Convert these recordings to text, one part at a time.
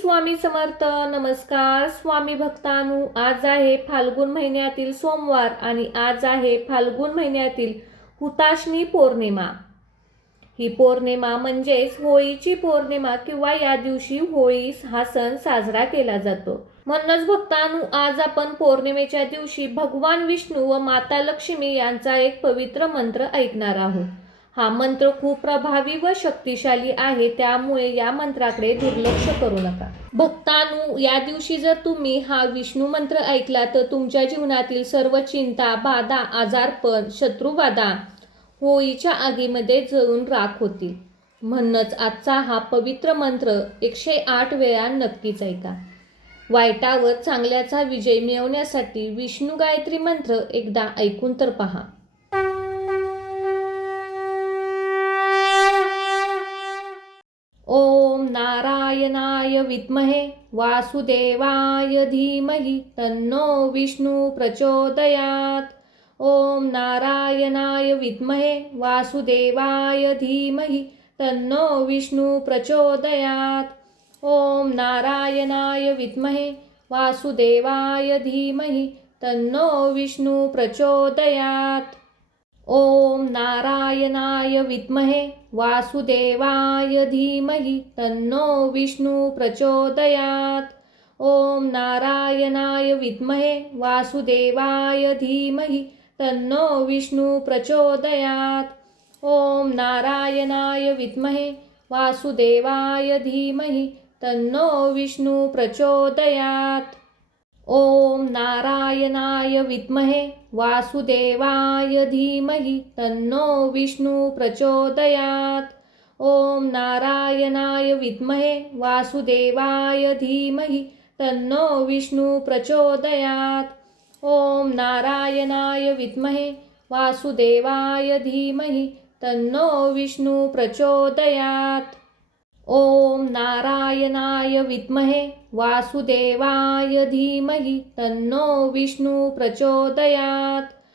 स्वामी समर्थ. नमस्कार स्वामी भक्तांनो. आज आहे फाल्गुन महिन्यातील सोमवार आणि आज आहे फाल्गुन महिन्यातील हुताशनी पौर्णिमा. ही पौर्णिमा म्हणजेच होळीची पौर्णिमा किंवा या दिवशी होळी हा सण साजरा केला जातो. म्हणूनच भक्तांनो, आज आपण पौर्णिमेच्या दिवशी भगवान विष्णू व माता लक्ष्मी यांचा एक पवित्र मंत्र ऐकणार आहोत. हा मंत्र खूप प्रभावी व शक्तिशाली आहे, त्यामुळे या मंत्राकडे दुर्लक्ष करू नका. भक्तांनो, या दिवशी जर तुम्ही हा विष्णू मंत्र ऐकला तर तुमच्या जीवनातील सर्व चिंता, बाधा, आजारपण, शत्रुबाधा होळीच्या आगीमध्ये जळून राख होतील. म्हणूनच आजचा हा पवित्र मंत्र 108 वेळा नक्कीच ऐका. वाईटावर चांगल्याचा विजय मिळवण्यासाठी विष्णू गायत्री मंत्र एकदा ऐकून तर पहा. ओम नारायणाय विद्महे वासुदेवाय धीमहि तन्नो विष्णु प्रचोदयात्. ओम नारायणाय विद्महे वासुदेवाय धीमहि तन्नो विष्णु प्रचोदयात्. ओम नारायणाय विद्महे वासुदेवाय धीमहि तन्नो विष्णु प्रचोदयात्. ओम नारायणाय विद्महे वासुदेवाय धीमहि तन्नो विष्णु प्रचोदयात्. ओम नारायणाय विद्महे वासुदेवाय धीमहि तन्नो विष्णु प्रचोदयात्. ओम नारायणाय विद्महे वासुदेवाय धीमहि तन्नो विष्णु प्रचोदयात्. ओम नारायणाय विद्महे वासुदेवाय धीमहि तन्नो विष्णु प्रचोदयात्. ओम नारायणाय विद्महे वासुदेवाय धीमहि तन्नो विष्णु प्रचोदयात्. ओम नारायणाय विद्महे वासुदेवाय धीमहि तन्नो विष्णु प्रचोदयात्. ओम नारायणाय विद्महे वासुदेवाय धीमहि तन्नो विष्णु प्रचोदयात्. ओम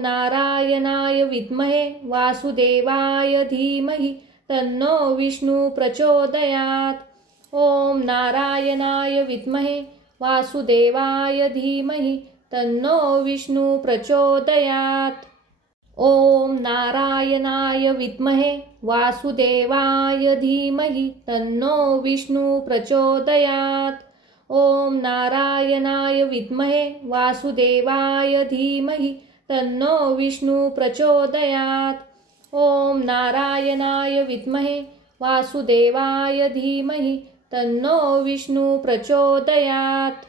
नारायणाय विद्महे वासुदेवाय धीमहि तन्नो विष्णु प्रचोदयात्. ओम नारायणाय विद्महे वासुदेवाय धीमहि तन्नो विष्णु प्रचोदयात्. ओम नारायणाय विद्महे वासुदेवाय धीमहि तन्नो विष्णु प्रचोदयात्. ओम नारायणाय विद्महे वासुदेवाय धीमहि तन्नो विष्णु प्रचोदयात्. ओम नारायणाय विद्महे वासुदेवाय धीमहि तन्नो विष्णु प्रचोदयात्.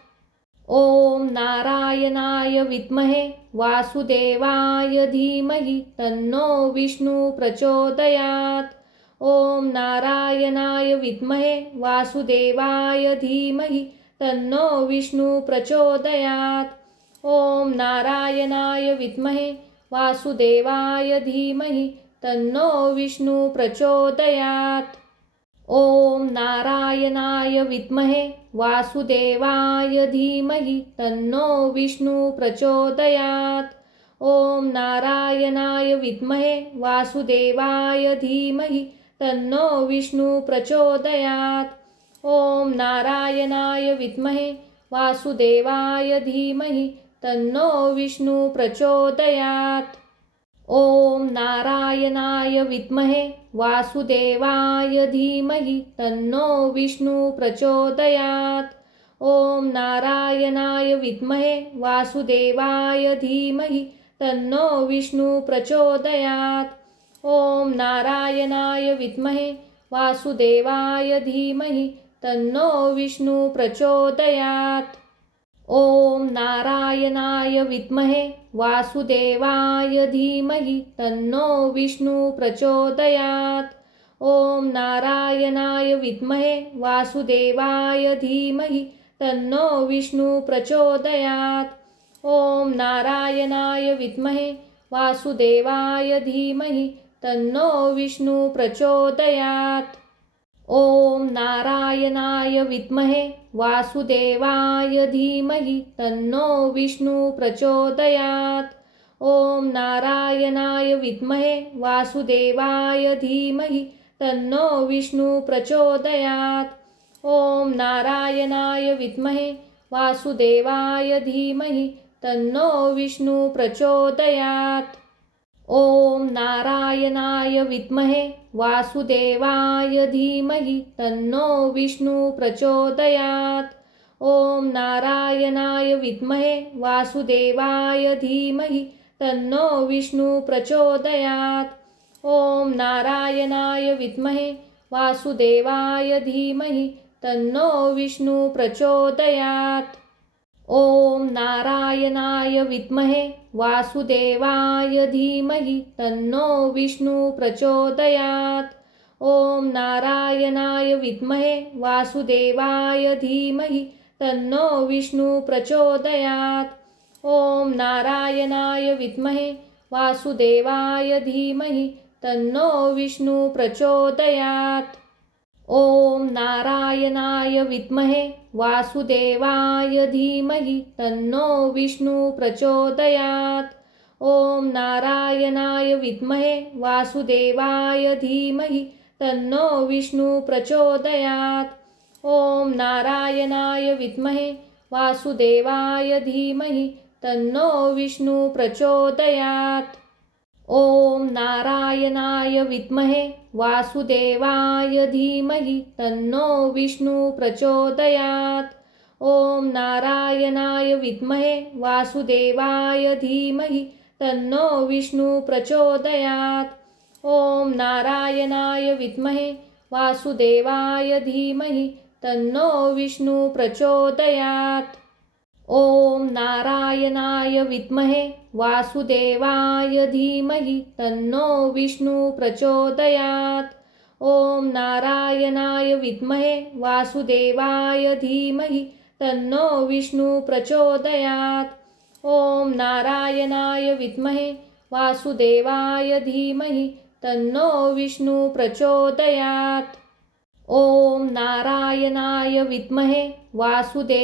ओम नारायणाय विद्महे वासुदेवाय धीमहि तन्नो विष्णु प्रचोदयात्. ओम नारायणाय विद्महे वासुदेवाय धीमहि तन्नो विष्णु प्रचोदयात्. ओम नारायणाय विद्महे वासुदेवाय धीमहि तन्नो विष्णु प्रचोदयात्. ओम नारायणाय विद्महे वासुदेवाय धीमहि तन्नो विष्णु प्रचोदयात्. ओम नारायणाय विद्महे वासुदेवाय धीमहि तन्नो विष्णु प्रचोदयात्. ओम नारायणाय विद्महे वासुदेवाय धीमहि तन्नो विष्णु प्रचोदयात्. ओम नारायणाय विद्महे वासुदेवाय धीमहि तन्नो विष्णु प्रचोदयात्. ओम नारायणाय विद्महे वासुदेवाय धीमहि तन्नो विष्णु प्रचोदयात्. ओम नारायणाय विद्महे वासुदेवाय धीमहि तन्नो विष्णु प्रचोदयात्. ओम नारायणाय विद्महे वासुदेवाय धीमहि तन्नो विष्णु प्रचोदयात्. ओम नारायणाय विद्महे वासुदेवाय धीमहि तन्नो विष्णु प्रचोदयात्. ओम नारायणाय विद्महे वासुदेवाय धीमहि तन्नो विष्णु प्रचोदयात्. ओम नारायणाय विद्महे वासुदेवाय धीमहि तन्नो विष्णु प्रचोदयात्. ओम नारायणाय विद्महे वासुदेवाय धीमहि तन्नो विष्णु प्रचोदयात्. ॐ नारायणाय विद्महे वासुदेवाय धीमहि तन्नो विष्णु प्रचोदयात्। ॐ नारायणाय विद्महे वासुदेवाय धीमहि तन्नो विष्णु प्रचोदयात्। ॐ नारायणाय विद्महे वासुदेवाय धीमहि तन्नो विष्णु प्रचोदयात्। ॐ नारायणाय विद्महे वासुदेवाय धीमहि तन्नो विष्णु प्रचोदयात्। ॐ नारायणाय विद्महे वासुदेवाय धीमहि तन्नो विष्णु प्रचोदयात्। ॐ नारायणाय विद्महे वासुदेवाय धीमहि तन्नो विष्णु प्रचोदयात्। ॐ नारायणाय विद्महे वासुदेवाय धीमहि तन्नो विष्णु प्रचोदयात्। ॐ नारायणाय विद्महे वासुदेवाय धीमहि तन्नो विष्णु प्रचोदयात्। ॐ नारायणाय विद्महे वासुदेवाय धीमहि तन्नो विष्णु प्रचोदयात्। ॐ नारायणाय विद्महे वासुदेवाय धीमहि तन्नो विष्णु प्रचोदयात्। ॐ नारायणाय विद्महे वासुदेवाय धीमहि तन्नो विष्णु प्रचोदयात्। ॐ नारायणाय विद्महे वासुदेवाय धीमहि तन्नो विष्णु प्रचोदयात्। ॐ नारायणाय विद्महे वासुदेवाय धीमहि तन्नो विष्णु प्रचोदयात्। ॐ नारायणाय विद्महे वासुदेवाय धीमहि तन्नो विष्णु प्रचोदयात्। ॐ नारायणाय विद्महे वासुदेवाय धीमहि तन्नो विष्णु प्रचोदयात्। ॐ नारायणाय विद्महे वासुदेवाय धीमहि तन्नो विष्णु प्रचोदयात्।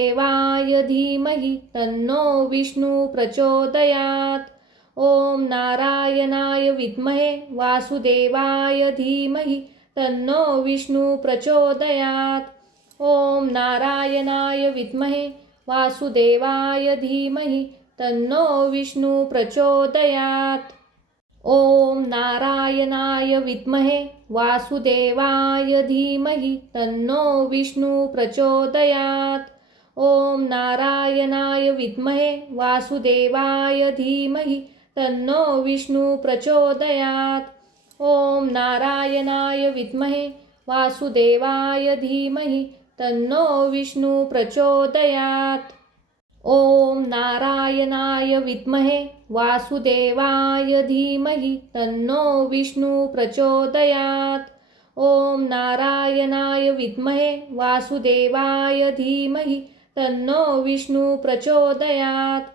ॐ नारायणाय विद्महे वासुदेवाय धीमहि तन्नो विष्णु प्रचोदयात्। ॐ नारायणाय विद्महे वासुदेवाय धीमहि तन्नो विष्णु प्रचोदयात्। ॐ नारायणाय विद्महे वासुदेवाय धीमहि तन्नो विष्णु प्रचोदयात्। ॐ नारायणाय विद्महे वासुदेवाय धीमहि तन्नो विष्णु प्रचोदयात्। ॐ नारायणाय विद्महे वासुदेवाय धीमहि तन्नो विष्णु प्रचोदयात्। ॐ नारायणाय विद्महे वासुदेवाय धीमहि तन्नो विष्णु प्रचोदयात्। ॐ नारायणाय विद्महे वासुदेवाय धीमहि तन्नो विष्णु प्रचोदयात्। ॐ नारायणाय विद्महे वासुदेवाय धीमहि तन्नो विष्णु प्रचोदयात्।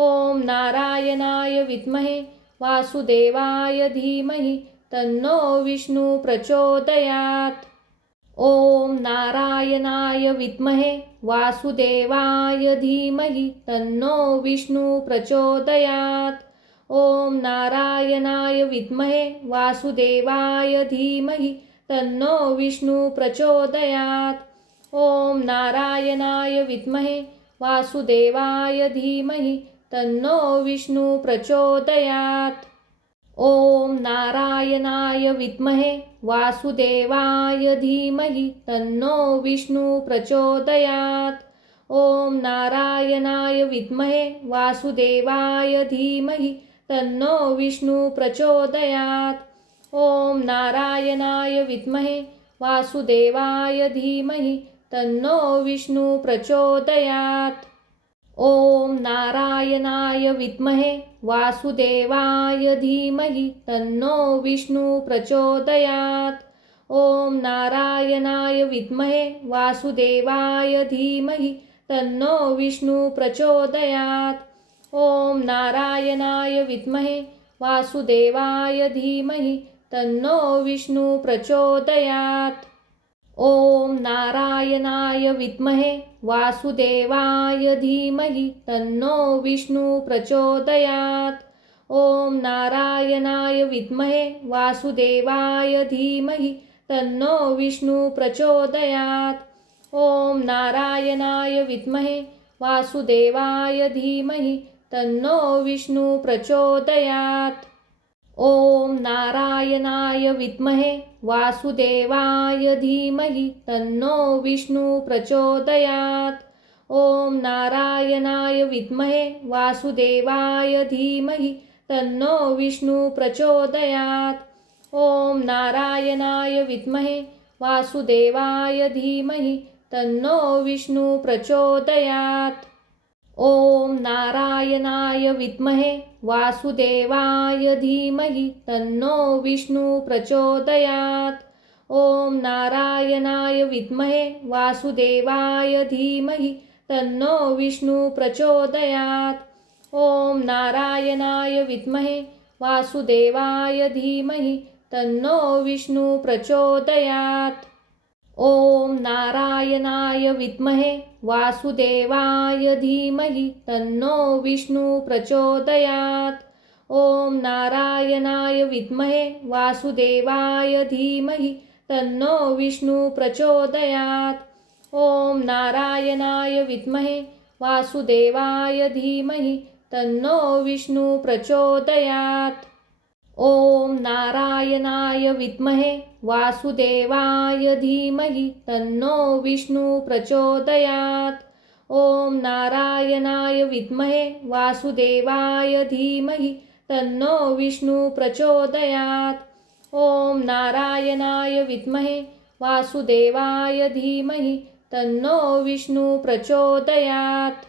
ॐ नारायणाय विद्महे वासुदेवाय धीमहि तन्नो विष्णु प्रचोदयात्। ॐ नारायणाय विद्महे वासुदेवाय धीमहि तन्नो विष्णु प्रचोदयात्। ॐ नारायणाय विद्महे वासुदेवाय धीमहि तन्नो विष्णु प्रचोदयात्। ॐ नारायणाय विद्महे वासुदेवाय धीमहि तन्नो विष्णु प्रचोदयात्। ॐ नारायणाय विद्महे वासुदेवाय धीमहि तन्नो विष्णु प्रचोदयात्। ॐ नारायणाय विद्महे वासुदेवाय धीमहि तन्नो विष्णु प्रचोदयात्। ॐ नारायणाय विद्महे वासुदेवाय धीमहि तन्नो विष्णु प्रचोदयात्। ॐ नारायणाय विद्महे वासुदेवाय धीमहि तन्नो विष्णु प्रचोदयात्। ॐ नारायणाय विद्महे वासुदेवाय धीमहि तन्नो विष्णु प्रचोदयात्। ॐ नारायणाय विद्महे वासुदेवाय धीमहि तन्नो विष्णु प्रचोदयात्। ॐ नारायणाय विद्महे वासुदेवाय धीमहि तन्नो विष्णु प्रचोदयात्। ॐ नारायणाय विद्महे वासुदेवाय धीमहि तन्नो विष्णु प्रचोदयात्। ॐ नारायणाय विद्महे वासुदेवाय धीमहि तन्नो विष्णु प्रचोदयात्। ॐ नारायणाय विद्महे वासुदेवाय धीमहि तन्नो विष्णु प्रचोदयात्। ॐ नारायणाय विद्महे वासुदेवाय धीमहि तन्नो विष्णु प्रचोदयात्। ॐ नारायणाय विद्महे वासुदेवाय धीमहि तन्नो विष्णु प्रचोदयात्। ॐ नारायणाय विद्महे वासुदेवाय धीमहि तन्नो विष्णु प्रचोदयात्। ॐ नारायणाय विद्महे वासुदेवाय धीमहि तन्नो विष्णु प्रचोदयात्। ॐ नारायणाय विद्महे वासुदेवाय धीमहि तन्नो विष्णु प्रचोदयात्। ॐ नारायणाय विद्महे वासुदेवाय धीमहि तन्नो विष्णु प्रचोदयात्। ॐ नारायणाय विद्महे वासुदेवाय धीमहि तन्नो विष्णु प्रचोदयात्। ॐ नारायणाय विद्महे वासुदेवाय धीमहि तन्नो विष्णु प्रचोदयात्। ॐ नारायणाय विद्महे वासुदेवाय धीमहि तन्नो विष्णु प्रचोदयात्। ॐ नारायणाय विद्महे वासुदेवाय धीमहि तन्नो विष्णु प्रचोदयात्। ॐ नारायणाय विद्महे वासुदेवाय धीमहि तन्नो विष्णु प्रचोदयात्।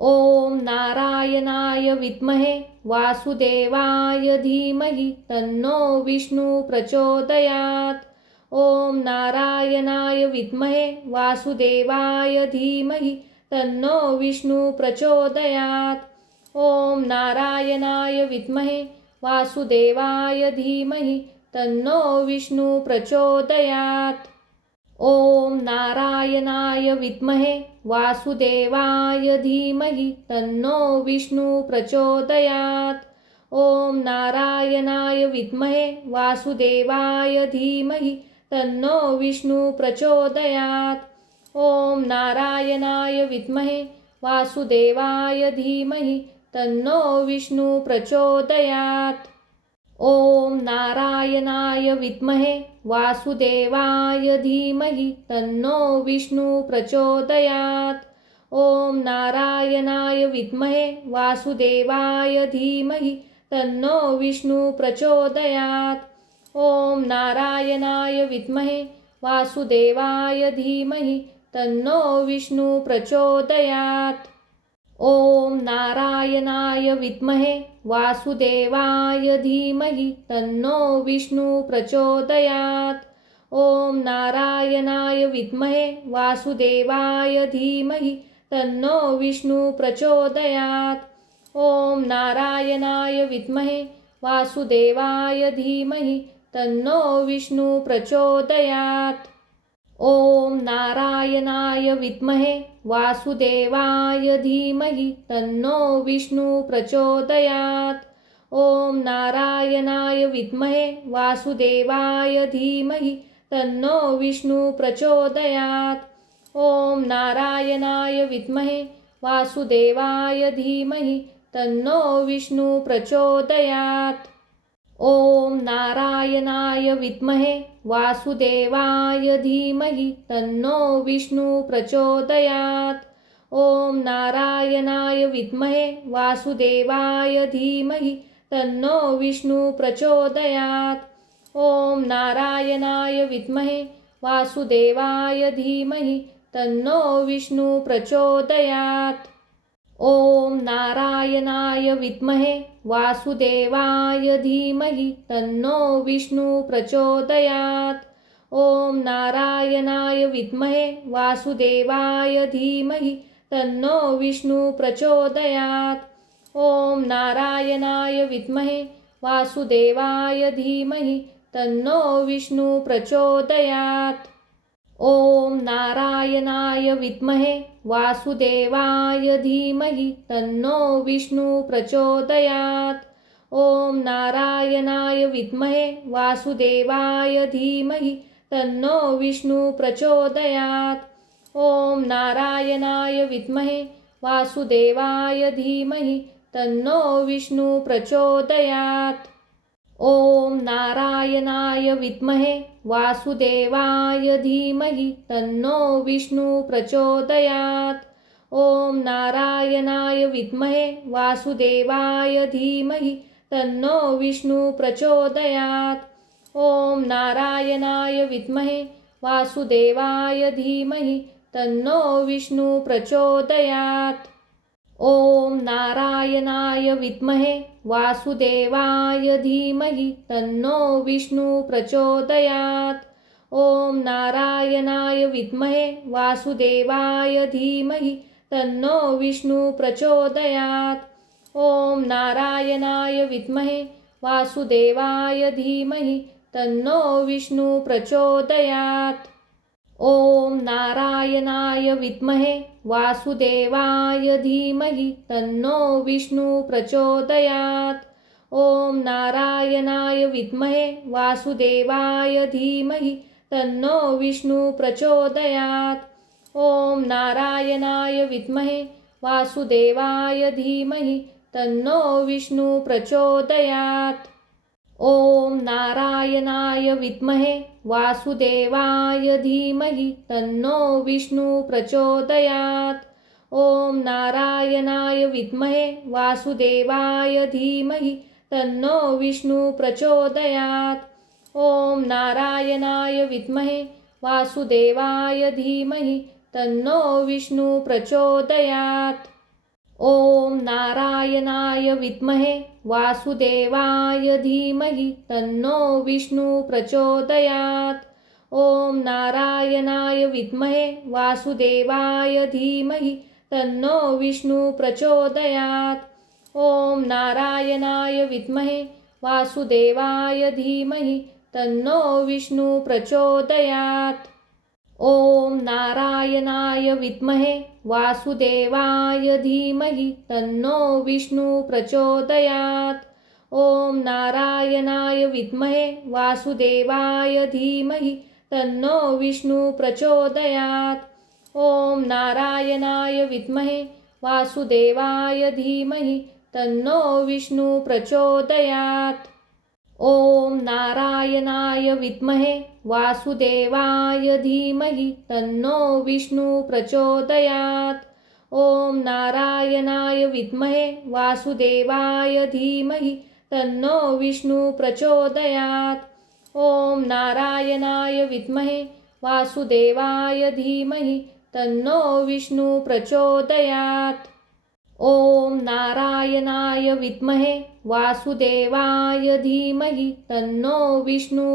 ॐ नारायणाय विद्महे वासुदेवाय धीमहि तन्नो विष्णु प्रचोदयात्। ॐ नारायणाय विद्महे वासुदेवाय धीमहि तन्नो विष्णु प्रचोदयात्। ॐ नारायणाय विद्महे वासुदेवाय धीमहि तन्नो विष्णु प्रचोदयात्। ॐ नारायणाय विद्महे वासुदेवाय धीमहि तन्नो विष्णु प्रचोदयात्। ॐ नारायणाय विद्महे वासुदेवाय धीमहि तन्नो विष्णु प्रचोदयात्। ॐ नारायणाय विद्महे वासुदेवाय धीमहि तन्नो विष्णु प्रचोदयात्। ॐ नारायणाय विद्महे वासुदेवाय धीमहि तन्नो विष्णु प्रचोदयात्। ॐ नारायणाय विद्महे वासुदेवाय धीमहि तन्नो विष्णु प्रचोदयात्। ॐ नारायणाय विद्महे वासुदेवाय धीमहि तन्नो विष्णु प्रचोदयात्। ॐ नारायणाय विद्महे वासुदेवाय धीमहि तन्नो विष्णु प्रचोदयात्। ॐ नारायणाय विद्महे वासुदेवाय धीमहि तन्नो विष्णु प्रचोदयात्। ॐ नारायणाय विद्महे वासुदेवाय धीमहि तन्नो विष्णु प्रचोदयात्। ॐ नारायणाय विद्महे वासुदेवाय धीमहि तन्नो विष्णु प्रचोदयात्। ॐ नारायणाय विद्महे वासुदेवाय धीमहि तन्नो विष्णु प्रचोदयात्। ॐ नारायणाय विद्महे वासुदेवाय धीमहि तन्नो विष्णु प्रचोदयात्। ॐ नारायणाय विद्महे वासुदेवाय धीमहि तन्नो विष्णु प्रचोदयात्। ॐ नारायणाय विद्महे वासुदेवाय धीमहि तन्नो विष्णु प्रचोदयात्। ॐ नारायणाय विद्महे वासुदेवाय धीमहि तन्नो विष्णु प्रचोदयात्। ॐ नारायणाय विद्महे वासुदेवाय धीमहि तन्नो विष्णु प्रचोदयात्। ॐ नारायणाय विद्महे वासुदेवाय धीमहि तन्नो विष्णु प्रचोदयात्। ॐ नारायणाय विद्महे वासुदेवाय धीमहि तन्नो विष्णु प्रचोदयात्। ॐ नारायणाय विद्महे वासुदेवाय धीमहि तन्नो विष्णु प्रचोदयात्। ॐ नारायणाय विद्महे वासुदेवाय धीमहि तन्नो विष्णु प्रचोदयात्। ॐ नारायणाय विद्महे वासुदेवाय धीमहि तन्नो विष्णु प्रचोदयात्। ॐ नारायणाय विद्महे वासुदेवाय धीमहि तन्नो विष्णु प्रचोदयात्। ॐ नारायणाय विद्महे वासुदेवाय धीमहि तन्नो विष्णु प्रचोदयात्। ॐ नारायणाय विद्महे वासुदेवाय धीमहि तन्नो विष्णु प्रचोदयात्। ॐ नारायणाय विद्महे वासुदेवाय धीमहि तन्नो विष्णु प्रचोदयात्। ॐ नारायणाय विद्महे वासुदेवाय धीमहि तन्नो विष्णु प्रचोदयात्। ॐ नारायणाय विद्महे वासुदेवाय धीमहि तन्नो विष्णु प्रचोदयात्। ॐ नारायणाय विद्महे वासुदेवाय धीमहि तन्नो विष्णु प्रचोदयात्। ॐ नारायणाय विद्महे वासुदेवाय धीमहि तन्नो विष्णु प्रचोदयात्। ॐ नारायणाय विद्महे वासुदेवाय धीमहि तन्नो विष्णु प्रचोदयात्। ॐ नारायणाय विद्महे वासुदेवाय धीमहि तन्नो विष्णु प्रचोदयात्। ॐ नारायणाय विद्महे वासुदेवाय धीमहि तन्नो विष्णु प्रचोदयात्। ॐ नारायणाय विद्महे वासुदेवाय धीमहि तन्नो विष्णु प्रचोदयात्। ॐ नारायणाय विद्महे वासुदेवाय धीमहि तन्नो विष्णु प्रचोदयात्। ॐ नारायणाय विद्महे वासुदेवाय धीमहि तन्नो विष्णु प्रचोदयात्। ॐ नारायणाय विद्महे वासुदेवाय धीमहि तन्नो विष्णु प्रचोदयात्। ॐ नारायणाय विद्महे वासुदेवाय धीमहि तन्नो विष्णु प्रचोदयात्। ॐ नारायणाय विद्महे वासुदेवाय धीमहि तन्नो विष्णु प्रचोदयात्। ॐ नारायणाय विद्महे वासुदेवाय धीमहि तन्नो विष्णु प्रचोदयात्। ॐ नारायणाय विद्महे वासुदेवाय धीमहि तन्नो विष्णु प्रचोदयात्। ॐ नारायणाय विद्महे वासुदेवाय धीमहि तन्नो विष्णु प्रचोदयात्। ॐ नारायणाय विद्महे वासुदेवाय धीमहि तन्नो विष्णु प्रचोदयात्। ॐ नारायणाय विद्महे वासुदेवाय धीमहि तन्नो विष्णु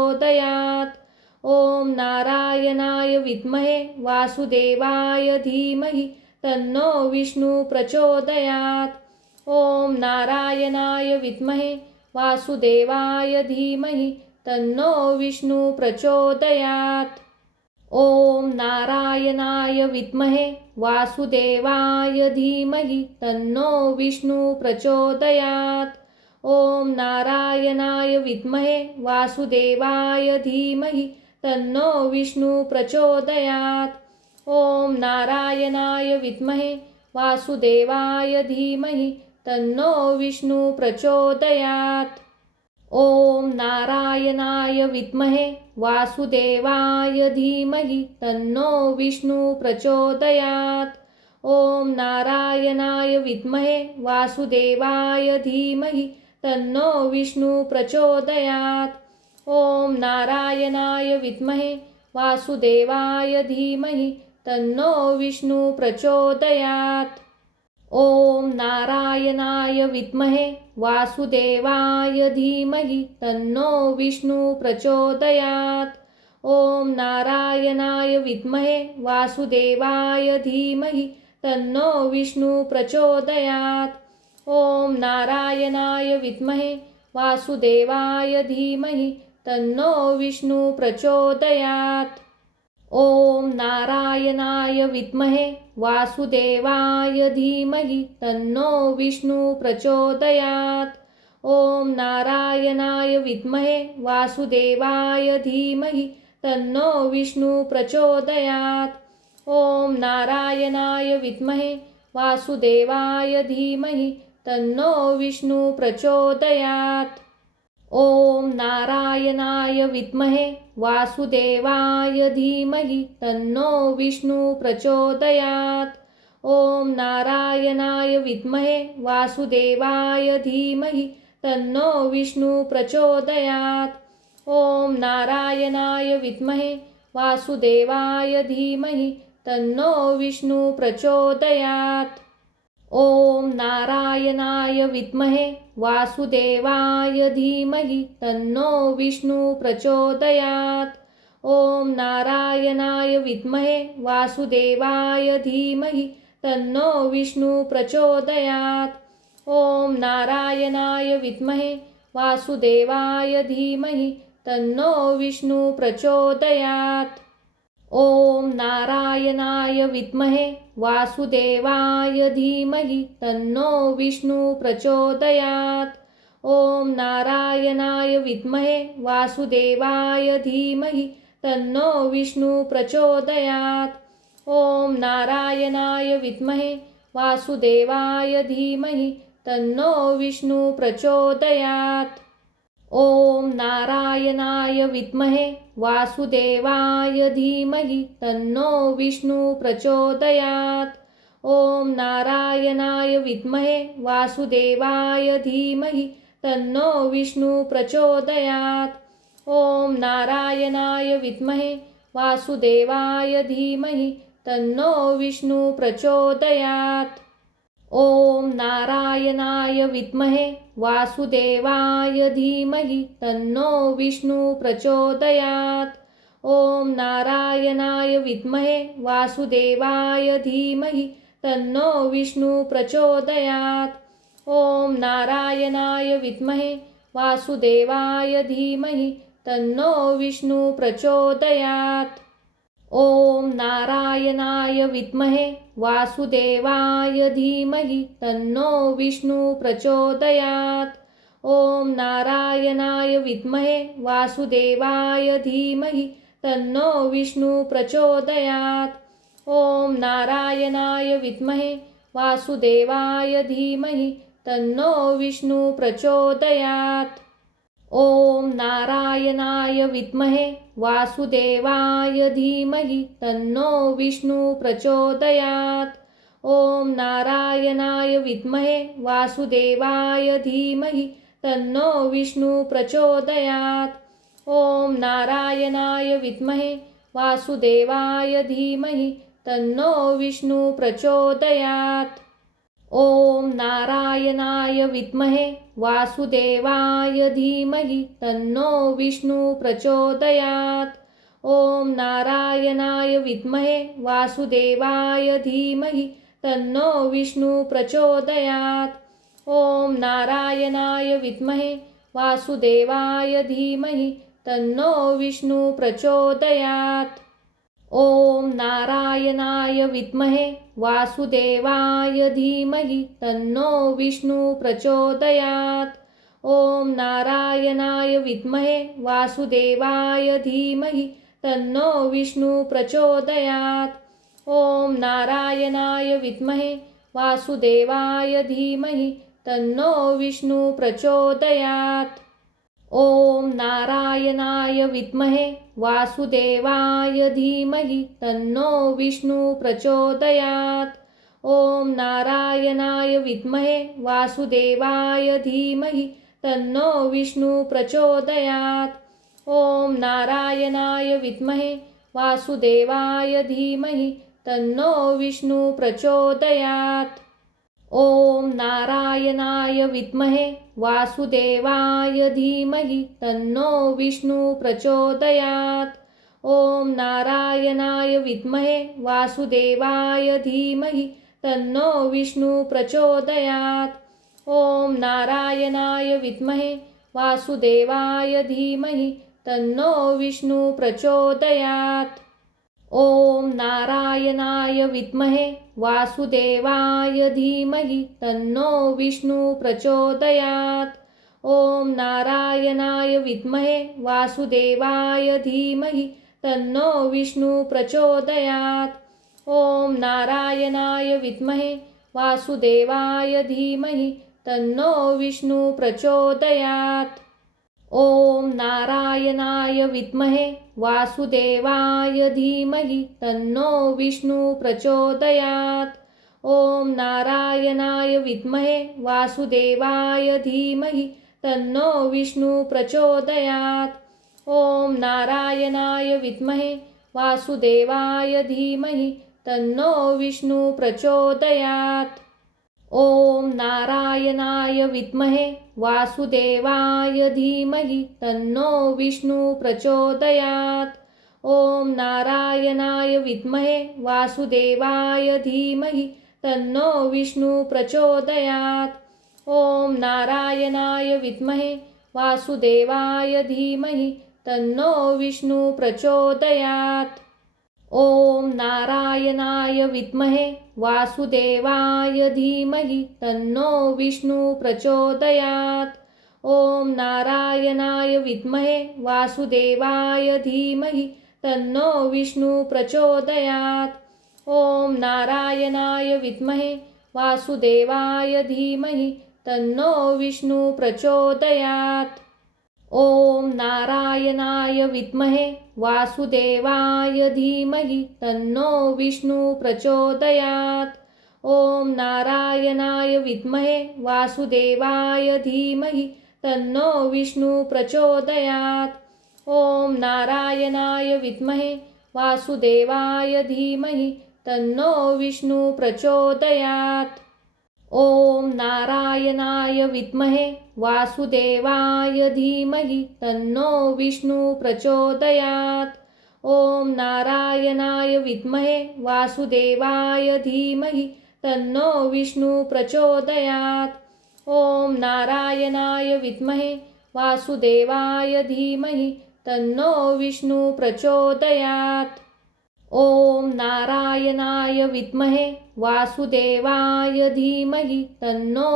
प्रचोदयात्। ॐ नारायणाय विद्महे वासुदेवाय धीमहि तन्नो विष्णु प्रचोदयात्। ॐ नारायणाय विद्महे वासुदेवाय धीमहि तन्नो विष्णु प्रचोदयात्। ॐ नारायणाय विद्महे वासुदेवाय धीमहि तन्नो विष्णु प्रचोदयात्। ॐ नारायणाय विद्महे वासुदेवाय धीमहि तन्नो विष्णु प्रचोदयात्। ॐ नारायणाय विद्महे वासुदेवाय धीमहि तन्नो विष्णु प्रचोदयात्। ॐ नारायणाय विद्महे वासुदेवाय धीमहि तन्नो विष्णु प्रचोदयात्। ॐ नारायणाय विद्महे वासुदेवाय धीमहि तन्नो विष्णु प्रचोदयात्। ॐ नारायणाय विद्महे वासुदेवाय धीमहि तन्नो विष्णु प्रचोदयात्। ॐ नारायणाय विद्महे वासुदेवाय धीमहि तन्नो विष्णु प्रचोदयात्। ॐ नारायणाय विद्महे वासुदेवाय धीमहि तन्नो विष्णु प्रचोदयात्। ॐ नारायणाय विद्महे वासुदेवाय धीमहि तन्नो विष्णु प्रचोदयात्। ॐ नारायणाय विद्महे वासुदेवाय धीमहि तन्नो विष्णु प्रचोदयात्। ॐ नारायणाय विद्महे वासुदेवाय धीमहि तन्नो विष्णु प्रचोदयात्। ॐ नारायणाय विद्महे वासुदेवाय धीमहि तन्नो विष्णु प्रचोदयात्। ॐ नारायणाय विद्महे वासुदेवाय धीमहि तन्नो विष्णु प्रचोदयात्। ॐ नारायणाय विद्महे वासुदेवाय धीमहि तन्नो विष्णु प्रचोदयात्। ॐ नारायणाय विद्महे वासुदेवाय धीमहि तन्नो विष्णु प्रचोदयात्। ॐ नारायणाय विद्महे वासुदेवाय धीमहि तन्नो विष्णु प्रचोदयात्। ॐ नारायणाय विद्महे वासुदेवाय धीमहि तन्नो विष्णु प्रचोदयात्। ॐ नारायणाय विद्महे वासुदेवाय धीमहि तन्नो विष्णु प्रचोदयात्। ॐ नारायणाय विद्महे वासुदेवाय धीमहि तन्नो विष्णु प्रचोदयात्। ॐ नारायणाय विद्महे वासुदेवाय धीमहि तन्नो विष्णु प्रचोदयात्। ॐ नारायणाय विद्महे वासुदेवाय धीमहि तन्नो विष्णु प्रचोदयात्। ॐ नारायणाय विद्महे वासुदेवाय धीमहि तन्नो विष्णु प्रचोदयात्। ॐ नारायणाय विद्महे वासुदेवाय धीमहि तन्नो विष्णु प्रचोदयात्। ॐ नारायणाय विद्महे वासुदेवाय धीमहि तन्नो विष्णु प्रचोदयात्। ॐ नारायणाय विद्महे वासुदेवाय धीमहि तन्नो विष्णु प्रचोदयात्। ॐ नारायणाय विद्महे वासुदेवाय धीमहि तन्नो विष्णु प्रचोदयात्। ॐ नारायणाय विद्महे वासुदेवाय धीमहि तन्नो विष्णु प्रचोदयात्। ॐ नारायणाय विद्महे वासुदेवाय धीमहि तन्नो विष्णु प्रचोदयात्। ॐ नारायणाय विद्महे वासुदेवाय धीमहि तन्नो विष्णु प्रचोदयात्। ॐ नारायणाय विद्महे वासुदेवाय धीमहि तन्नो विष्णु प्रचोदयात्। ॐ नारायणाय विद्महे वासुदेवाय धीमहि तन्नो विष्णु प्रचोदयात्। ॐ नारायणाय विद्महे वासुदेवाय धीमहि तन्नो विष्णु प्रचोदयात्। ॐ नारायणाय विद्महे वासुदेवाय धीमहि तन्नो विष्णु प्रचोदयात्। ॐ नारायणाय विद्महे वासुदेवाय धीमहि तन्नो विष्णु प्रचोदयात्। ॐ नारायणाय विद्महे वासुदेवाय धीमहि तन्नो विष्णु प्रचोदयात्। ॐ नारायणाय विद्महे वासुदेवाय धीमहि तन्नो विष्णु प्रचोदयात्। ॐ नारायणाय विद्महे वासुदेवाय धीमहि तन्नो विष्णु प्रचोदयात्। ॐ नारायणाय विद्महे वासुदेवाय धीमहि तन्नो विष्णु प्रचोदयात्। ॐ नारायणाय विद्महे वासुदेवाय धीमहि तन्नो विष्णु प्रचोदयात्। ॐ नारायणाय विद्महे वासुदेवाय धीमहि तन्नो विष्णु प्रचोदयात्। ॐ नारायणाय विद्महे वासुदेवाय धीमहि तन्नो विष्णु प्रचोदयात्। ॐ नारायणाय विद्महे वासुदेवाय धीमहि तन्नो विष्णु प्रचोदयात्। ॐ नारायणाय विद्महे वासुदेवाय धीमहि तन्नो विष्णु प्रचोदयात्। ॐ नारायणाय विद्महे वासुदेवाय धीमहि तन्नो विष्णु प्रचोदयात्। ॐ नारायणाय विद्महे वासुदेवाय धीमहि तन्नो विष्णु प्रचोदयात्। ॐ नारायणाय विद्महे वासुदेवाय धीमहि तन्नो विष्णु प्रचोदयात्। ॐ नारायणाय विद्महे वासुदेवाय धीमहि तन्नो विष्णु प्रचोदयात्। ॐ नारायणाय विद्महे वासुदेवाय धीमहि तन्नो विष्णु प्रचोदयात्। ॐ नारायणाय विद्महे वासुदेवाय धीमहि तन्नो विष्णु प्रचोदयात्। ॐ नारायणाय विद्महे वासुदेवाय धीमहि तन्नो विष्णु प्रचोदयात्। ॐ नारायणाय विद्महे वासुदेवाय धीमहि तन्नो विष्णु प्रचोदयात्। ॐ नारायणाय विद्महे वासुदेवाय धीमहि तन्नो विष्णु प्रचोदयात्। ॐ नारायणाय विद्महे वासुदेवाय धीमहि तन्नो विष्णु प्रचोदयात्। ॐ नारायणाय विद्महे वासुदेवाय धीमहि तन्नो विष्णु प्रचोदयात्। ॐ नारायणाय विद्महे वासुदेवाय धीमहि तन्नो विष्णु प्रचोदयात्। ॐ नारायणाय विद्महे वासुदेवाय धीमहि तन्नो विष्णु प्रचोदयात्। ॐ नारायणाय विद्महे वासुदेवाय धीमहि तन्नो विष्णु प्रचोदयात्। ॐ नारायणाय विद्महे वासुदेवाय धीमहि तन्नो विष्णु प्रचोदयात्। ॐ नारायणाय विद्महे वासुदेवाय धीमहि तन्नो विष्णु प्रचोदयात्। ॐ नारायणाय विद्महे वासुदेवाय धीमहि तन्नो विष्णु प्रचोदयात्। ॐ नारायणाय विद्महे वासुदेवाय धीमहि तन्नो विष्णु प्रचोदयात्। ॐ नारायणाय विद्महे वासुदेवाय धीमहि तन्नो विष्णु प्रचोदयात्। ॐ नारायणाय विद्महे वासुदेवाय धीमहि तन्नो विष्णु प्रचोदयात्। ॐ नारायणाय विद्महे वासुदेवाय धीमहि तन्नो विष्णु प्रचोदयात्। ॐ नारायणाय विद्महे वासुदेवाय धीमहि तन्नो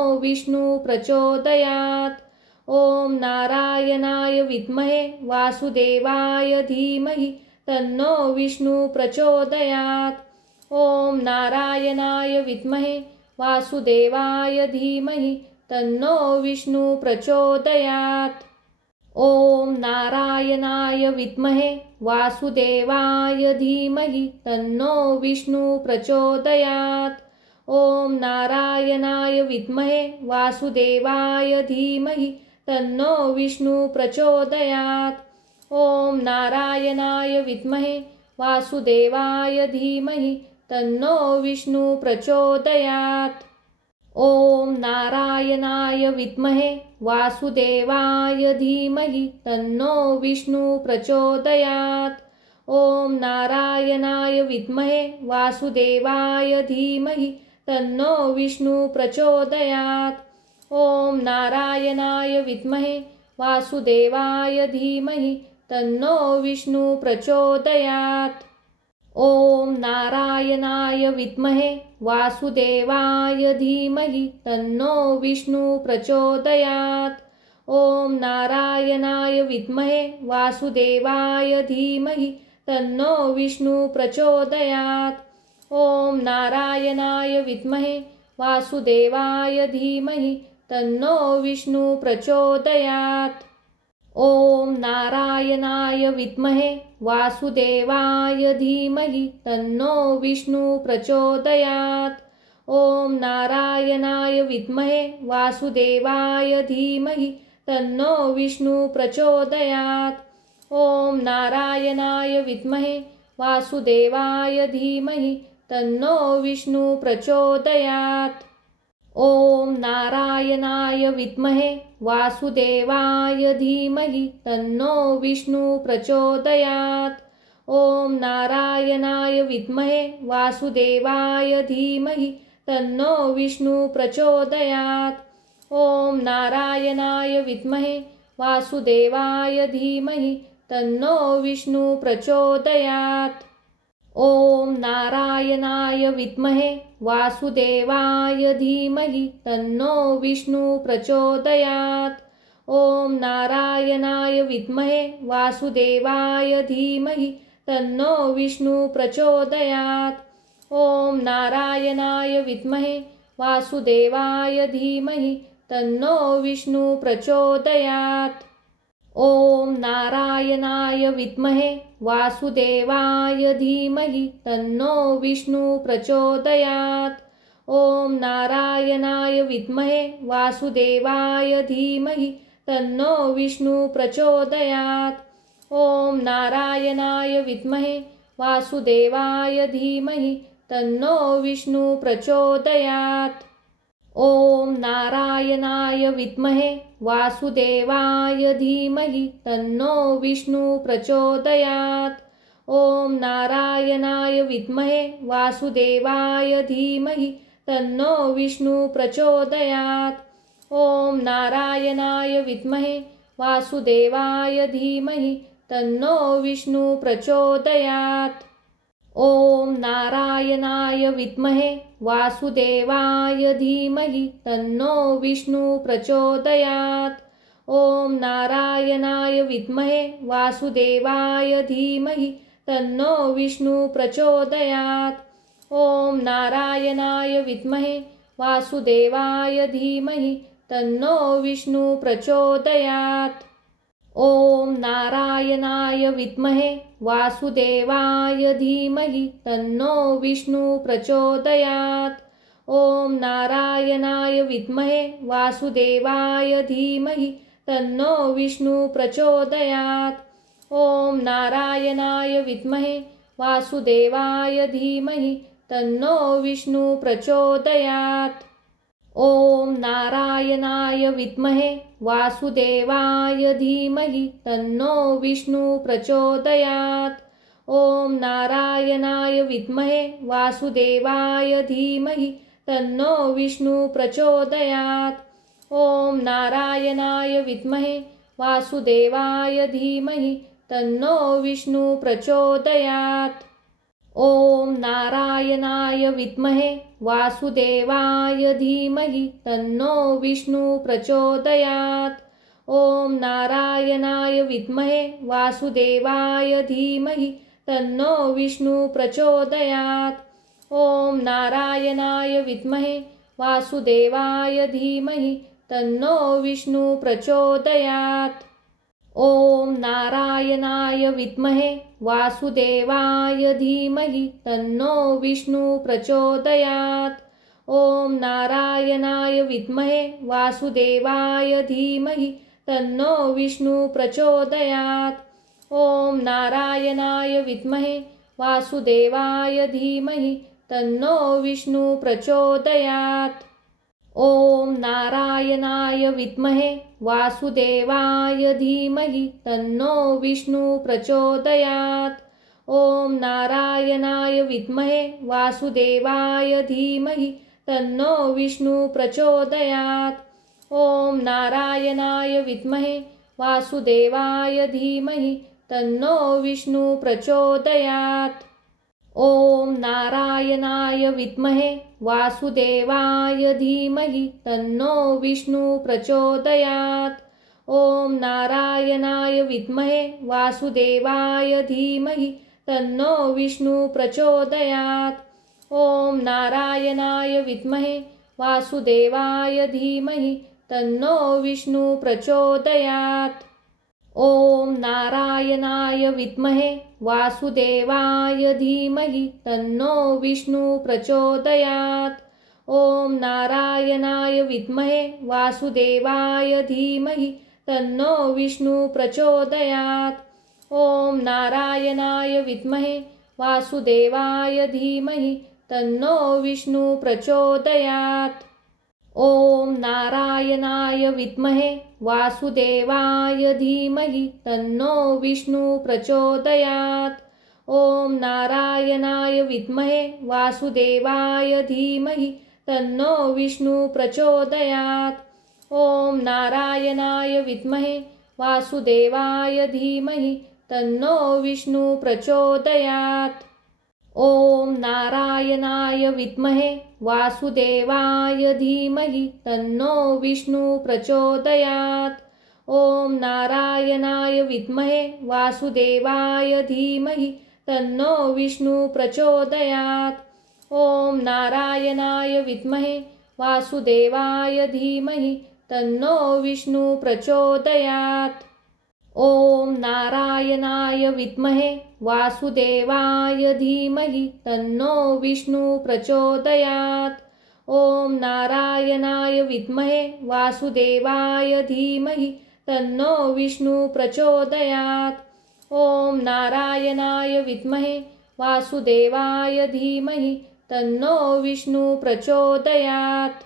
विष्णु प्रचोदयात्। ॐ नारायणाय विद्महे वासुदेवाय धीमहि तन्नो विष्णु प्रचोदयात्। ॐ नारायणाय विद्महे वासुदेवाय धीमहि तन्नो विष्णु प्रचोदयात्। ॐ नारायणाय विद्महे वासुदेवाय धीमहि तन्नो विष्णु प्रचोदयात्। ॐ नारायणाय विद्महे वासुदेवाय धीमहि तन्नो विष्णु प्रचोदयात्। ॐ नारायणाय विद्महे वासुदेवाय धीमहि तन्नो विष्णु प्रचोदयात्। ॐ नारायणाय विद्महे वासुदेवाय धीमहि तन्नो विष्णु प्रचोदयात्। ॐ नारायणाय विद्महे वासुदेवाय धीमहि तन्नो विष्णु प्रचोदयात्। ॐ नारायणाय विद्महे वासुदेवाय धीमहि तन्नो विष्णु प्रचोदयात्। ॐ नारायणाय विद्महे वासुदेवाय धीमहि तन्नो विष्णु प्रचोदयात्। ॐ नारायणाय विद्महे वासुदेवाय धीमहि तन्नो विष्णु प्रचोदयात्। ॐ नारायणाय विद्महे वासुदेवाय धीमहि तन्नो विष्णु प्रचोदयात्। ॐ नारायणाय विद्महे वासुदेवाय धीमहि तन्नो विष्णु प्रचोदयात्। ॐ नारायणाय विद्महे वासुदेवाय धीमहि तन्नो विष्णु प्रचोदयात्। ॐ नारायणाय विद्महे वासुदेवाय धीमहि तन्नो विष्णु प्रचोदयात्। ॐ नारायणाय विद्महे वासुदेवाय धीमहि तन्नो विष्णु प्रचोदयात्। ॐ नारायणाय विद्महे वासुदेवाय धीमहि तन्नो विष्णु प्रचोदयात्। ॐ नारायणाय विद्महे वासुदेवाय धीमहि तन्नो विष्णु प्रचोदयात्। ॐ नारायणाय विद्महे वासुदेवाय धीमहि तन्नो विष्णु प्रचोदयात्। ॐ नारायणाय विद्महे वासुदेवाय धीमहि तन्नो विष्णु प्रचोदयात्। ॐ नारायणाय विद्महे वासुदेवाय धीमहि तन्नो विष्णु प्रचोदयात्। ॐ नारायणाय विद्महे वासुदेवाय धीमहि तन्नो विष्णु प्रचोदयात्। ॐ नारायणाय विद्महे वासुदेवाय धीमहि तन्नो विष्णु प्रचोदयात्। ॐ नारायणाय विद्महे वासुदेवाय धीमहि तन्नो विष्णु प्रचोदयात्। ॐ नारायणाय विद्महे वासुदेवाय धीमहि तन्नो विष्णु प्रचोदयात्। ॐ नारायणाय विद्महे वासुदेवाय धीमहि तन्नो विष्णु प्रचोदयात्। ॐ नारायणाय विद्महे वासुदेवाय धीमहि तन्नो विष्णु प्रचोदयात्। ॐ नारायणाय विद्महे वासुदेवाय धीमहि तन्नो विष्णु प्रचोदयात्। ॐ नारायणाय विद्महे वासुदेवाय धीमहि तन्नो विष्णु प्रचोदयात्। ॐ नारायणाय विद्महे वासुदेवाय धीमहि तन्नो विष्णु प्रचोदयात्। ॐ नारायणाय विद्महे वासुदेवाय धीमहि तन्नो विष्णु प्रचोदयात्। ॐ नारायणाय विद्महे वासुदेवाय धीमहि तन्नो विष्णु प्रचोदयात्। ॐ नारायणाय विद्महे वासुदेवाय धीमहि तन्नो विष्णु प्रचोदयात्। ॐ नारायणाय विद्महे वासुदेवाय धीमहि तन्नो विष्णु प्रचोदयात्। ॐ नारायणाय विद्महे वासुदेवाय धीमहि तन्नो विष्णु प्रचोदयात्। ॐ नारायणाय विद्महे वासुदेवाय धीमहि तन्नो विष्णु प्रचोदयात्। ॐ नारायणाय विद्महे वासुदेवाय धीमहि तन्नो विष्णु प्रचोदयात्। ॐ नारायणाय विद्महे वासुदेवाय धीमहि तन्नो विष्णु प्रचोदयात्। ॐ नारायणाय विद्महे वासुदेवाय धीमहि तन्नो विष्णु प्रचोदयात्। ॐ नारायणाय विद्महे वासुदेवाय धीमहि तन्नो विष्णु प्रचोदयात्। ॐ नारायणाय विद्महे वासुदेवाय धीमहि तन्नो विष्णु प्रचोदयात्। ॐ नारायणाय विद्महे वासुदेवाय धीमहि तन्नो विष्णु प्रचोदयात्। ॐ नारायणाय विद्महे वासुदेवाय धीमहि तन्नो विष्णु प्रचोदयात्। ॐ नारायणाय विद्महे वासुदेवाय धीमहि तन्नो विष्णु प्रचोदयात्। ॐ नारायणाय विद्महे वासुदेवाय धीमहि तन्नो विष्णु प्रचोदयात्। ॐ नारायणाय विद्महे वासुदेवाय धीमहि तन्नो विष्णु प्रचोदयात्। ॐ नारायणाय विद्महे वासुदेवाय धीमहि तन्नो विष्णु प्रचोदयात्। ॐ नारायणाय विद्महे वासुदेवाय धीमहि तन्नो विष्णु प्रचोदयात्। ॐ नारायणाय विद्महे वासुदेवाय धीमहि तन्नो विष्णु प्रचोदयात्। ॐ नारायणाय विद्महे वासुदेवाय धीमहि तन्नो विष्णु प्रचोदयात्। ॐ नारायणाय विद्महे वासुदेवाय धीमहि तन्नो विष्णु प्रचोदयात्। ॐ नारायणाय विद्महे वासुदेवाय धीमहि तन्नो विष्णु प्रचोदयात्। ॐ नारायणाय विद्महे वासुदेवाय धीमहि तन्नो विष्णु प्रचोदयात्। ॐ नारायणाय विद्महे वासुदेवाय धीमहि तन्नो विष्णु प्रचोदयात्। ॐ नारायणाय विद्महे वासुदेवाय धीमहि तन्नो विष्णु प्रचोदयात्। ॐ नारायणाय विद्महे वासुदेवाय धीमहि तन्नो विष्णु प्रचोदयात्। ॐ नारायणाय विद्महे वासुदेवाय धीमहि तन्नो विष्णु प्रचोदयात्। ॐ नारायणाय विद्महे वासुदेवाय धीमहि तन्नो विष्णु प्रचोदयात्। ॐ नारायणाय विद्महे वासुदेवाय धीमहि तन्नो विष्णु प्रचोदयात्।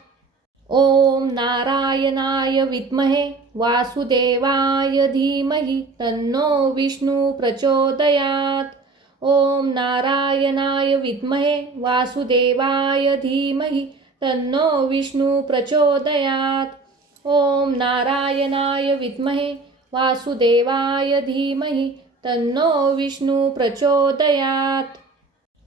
ॐ नारायणाय विद्महे वासुदेवाय धीमहि तन्नो विष्णु प्रचोदयात्। ॐ नारायणाय विद्महे वासुदेवाय धीमहि तन्नो विष्णु प्रचोदयात्। ॐ नारायणाय विद्महे वासुदेवाय धीमहि तन्नो विष्णु प्रचोदयात्।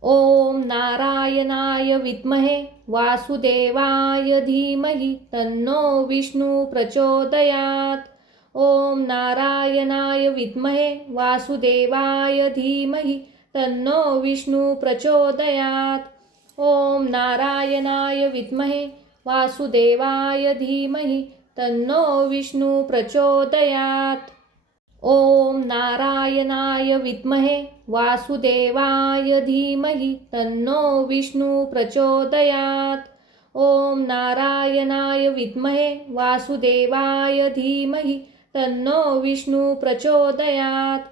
ॐ नारायणाय विद्महे वासुदेवाय धीमहि तन्नो विष्णु प्रचोदयात्। ॐ नारायणाय विद्महे वासुदेवाय धीमहि तन्नो विष्णु प्रचोदयात्। ॐ नारायणाय विद्महे वासुदेवाय धीमहि तन्नो विष्णु प्रचोदयात्। ॐ नारायणाय विद्महे वासुदेवाय धीमहि तन्नो विष्णु प्रचोदयात्। ॐ नारायणाय विद्महे वासुदेवाय धीमहि तन्नो विष्णु प्रचोदयात्।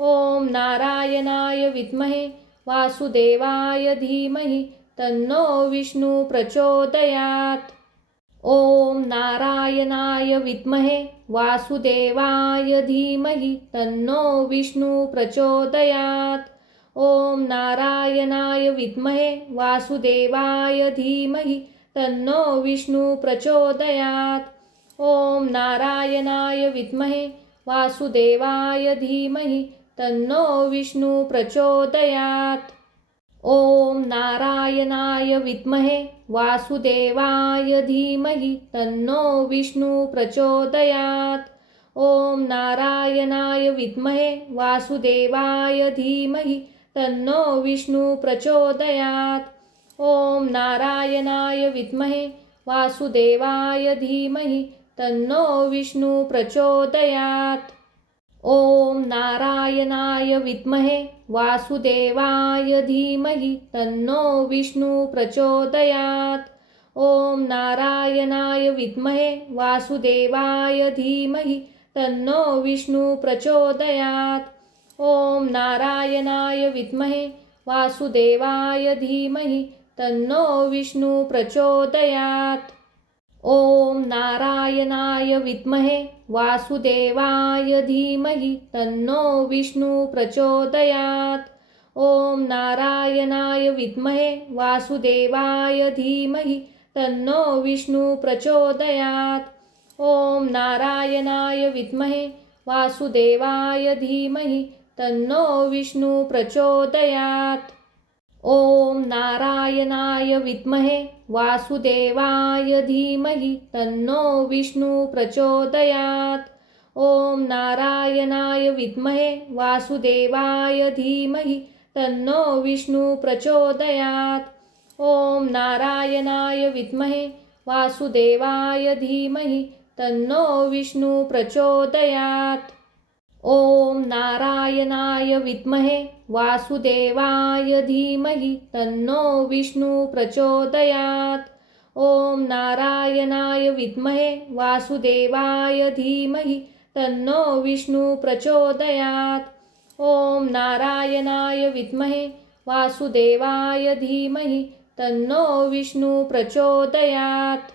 ॐ नारायणाय विद्महे वासुदेवाय धीमहि तन्नो विष्णु प्रचोदयात्। ॐ नारायणाय विद्महे वासुदेवाय धीमहि तन्नो विष्णु प्रचोदयात्। ॐ नारायणाय विद्महे वासुदेवाय धीमहि तन्नो विष्णु प्रचोदयात्। ॐ नारायणाय विद्महे वासुदेवाय धीमहि तन्नो विष्णु प्रचोदयात्। ॐ नारायणाय विद्महे वासुदेवाय धीमहि तन्नो विष्णु प्रचोदयात्। ॐ नारायणाय विद्महे वासुदेवाय धीमहि तन्नो विष्णु प्रचोदयात्। ॐ नारायणाय विद्महे वासुदेवाय धीमहि तन्नो विष्णु प्रचोदयात्। ॐ नारायणाय विद्महे वासुदेवाय धीमहि तन्नो विष्णु प्रचोदयात्। ॐ नारायणाय विद्महे वासुदेवाय धीमहि तन्नो विष्णु प्रचोदयात्। ॐ नारायणाय विद्महे वासुदेवाय धीमहि तन्नो विष्णु प्रचोदयात्। ॐ नारायणाय विद्महे वासुदेवाय धीमहि तन्नो विष्णु प्रचोदयात्। ॐ नारायणाय विद्महे वासुदेवाय धीमहि तन्नो विष्णु प्रचोदयात्। ॐ नारायणाय विद्महे वासुदेवाय धीमहि तन्नो विष्णु प्रचोदयात्। ॐ नारायणाय विद्महे वासुदेवाय धीमहि तन्नो विष्णु प्रचोदयात्। ॐ नारायणाय विद्महे वासुदेवाय धीमहि तन्नो विष्णु प्रचोदयात्। ॐ नारायणाय विद्महे वासुदेवाय धीमहि तन्नो विष्णु प्रचोदयात्। ॐ नारायणाय विद्महे वासुदेवाय धीमहि तन्नो विष्णु प्रचोदयात्। ॐ नारायणाय विद्महे वासुदेवाय धीमहि तन्नो विष्णु प्रचोदयात्। ॐ नारायणाय विद्महे वासुदेवाय धीमहि तन्नो विष्णु प्रचोदयात्।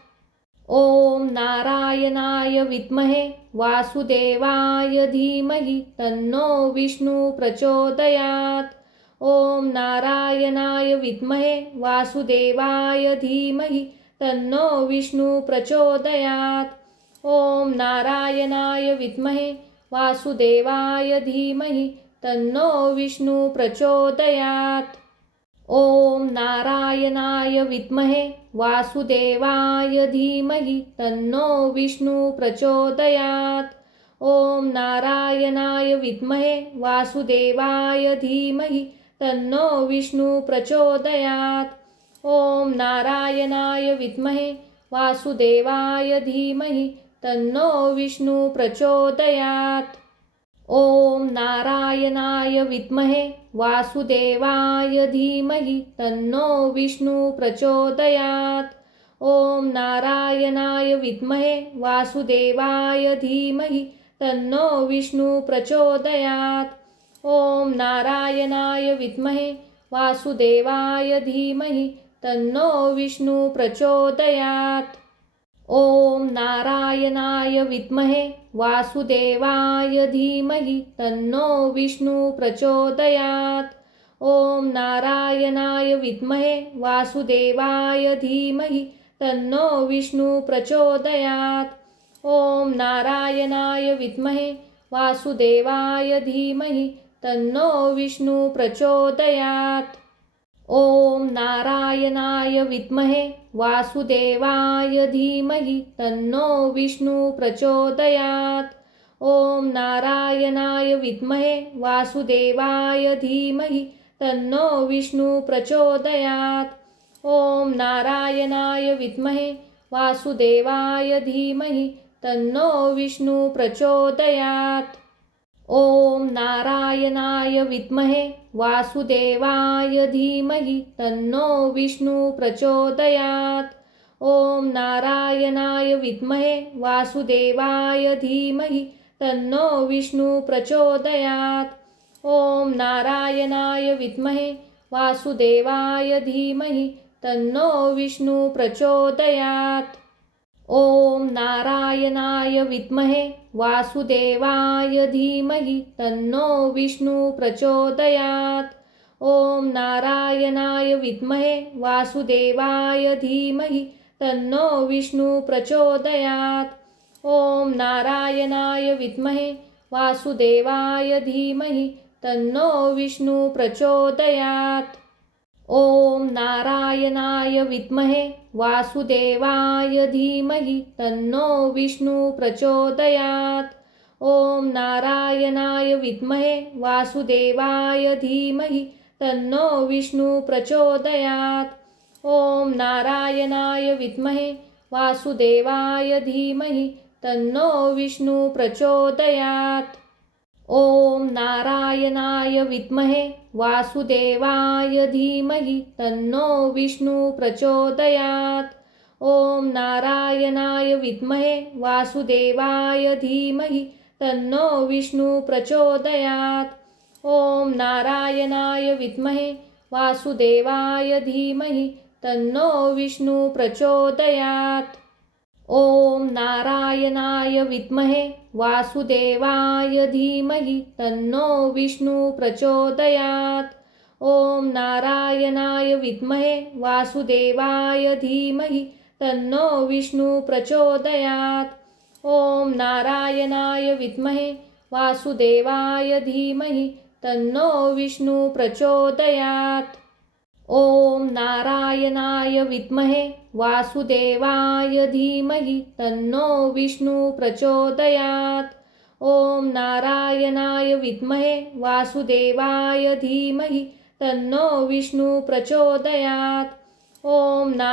ॐ नारायणाय विद्महे वासुदेवाय धीमहि तन्नो विष्णु प्रचोदयात्। ॐ नारायणाय विद्महे वासुदेवाय धीमहि तन्नो विष्णु प्रचोदयात्। ॐ नारायणाय विद्महे वासुदेवाय धीमहि तन्नो विष्णु प्रचोदयात्। ॐ नारायणाय विद्महे वासुदेवाय धीमहि तन्नो विष्णु प्रचोदयात्। ॐ नारायणाय विद्महे वासुदेवाय धीमहि तन्नो विष्णु प्रचोदयात्। ओम नारायणाय विद्महे वासुदेवाय धीमहि तन्नो विष्णु प्रचोदयात्। ओम नारायणाय विद्महे वासुदेवाय धीमहि तन्नो विष्णु प्रचोदयात्। ओम नारायणाय विद्महे वासुदेवाय धीमहि तन्नो विष्णु प्रचोदयात्। ओम नारायणाय विद्महे वासुदेवाय धीमहि तन्नो विष्णु प्रचोदयात्। ओम नारायणाय विद्महे वासुदेवाय धीमहि तन्नो विष्णु प्रचोदयात्। ओम नारायणाय विद्महे वासुदेवाय धीमहि तन्नो विष्णु प्रचोदयात्। ओम नारायणाय विद्महे वासुदेवाय धीमहि तन्नो विष्णु प्रचोदयात्। ओम नारायणाय विद्महे वासुदेवाय धीमहि तन्नो विष्णु प्रचोदयात्। ओम नारायणाय विद्महे वासुदेवाय धीमहि तन्नो विष्णु प्रचोदयात्। ओम नारायणाय विद्महे वासुदेवाय धीमहि तन्नो विष्णु प्रचोदयात्। ओम नारायणाय विद्महे वासुदेवाय धीमहि तन्नो विष्णु प्रचोदयात्। ओम नारायणाय विद्महे वासुदेवाय धीमहि तन्नो विष्णु प्रचोदयात्। ओम नारायणाय विद्महे वासुदेवाय धीमहि तन्नो विष्णु प्रचोदयात्। ओम नारायणाय विद्महे वासुदेवाय धीमहि तन्नो विष्णु प्रचोदयात्। ओम नारायणाय विद्महे वासुदेवाय धीमहि तन्नो विष्णु प्रचोदयात्। ओम नारायणाय विद्महे वासुदेवाय धीमहि तन्नो विष्णु प्रचोदयात्। ओम नारायणाय विद्महे वासुदेवाय धीमहि तन्नो विष्णु प्रचोदयात्। ओम नारायणाय विद्महे वासुदेवाय धीमहि तन्नो विष्णु प्रचोदयात्। ओम नारायणाय विद्महे वासुदेवाय धीमहि तन्नो विष्णु प्रचोदयात्। ओम नारायणाय विद्महे वासुदेवाय धीमहि तन्नो विष्णु प्रचोदयात्। ओम नारायणाय विद्महे वासुदेवाय धीमहि तन्नो विष्णु प्रचोदयात्। ओम नारायणाय विद्महे वासुदेवाय धीमहि तन्नो विष्णु प्रचोदयात्। ओम नारायणाय विद्महे वासुदेवाय धीमहि तन्नो विष्णु प्रचोदयात्। ओम नारायणाय विद्महे वासुदेवाय धीमहि तन्नो विष्णु प्रचोदयात्। ओम नारायणाय विद्महे वासुदेवाय धीमहि तन्नो विष्णु प्रचोदयात्। ओम नारायणाय विद्महे वासुदेवाय धीमहि तन्नो विष्णु प्रचोदयात्। ओम नारायणाय विद्महे वासुदेवाय धीमहि तन्नो विष्णु प्रचोदयात्। ओम नारायण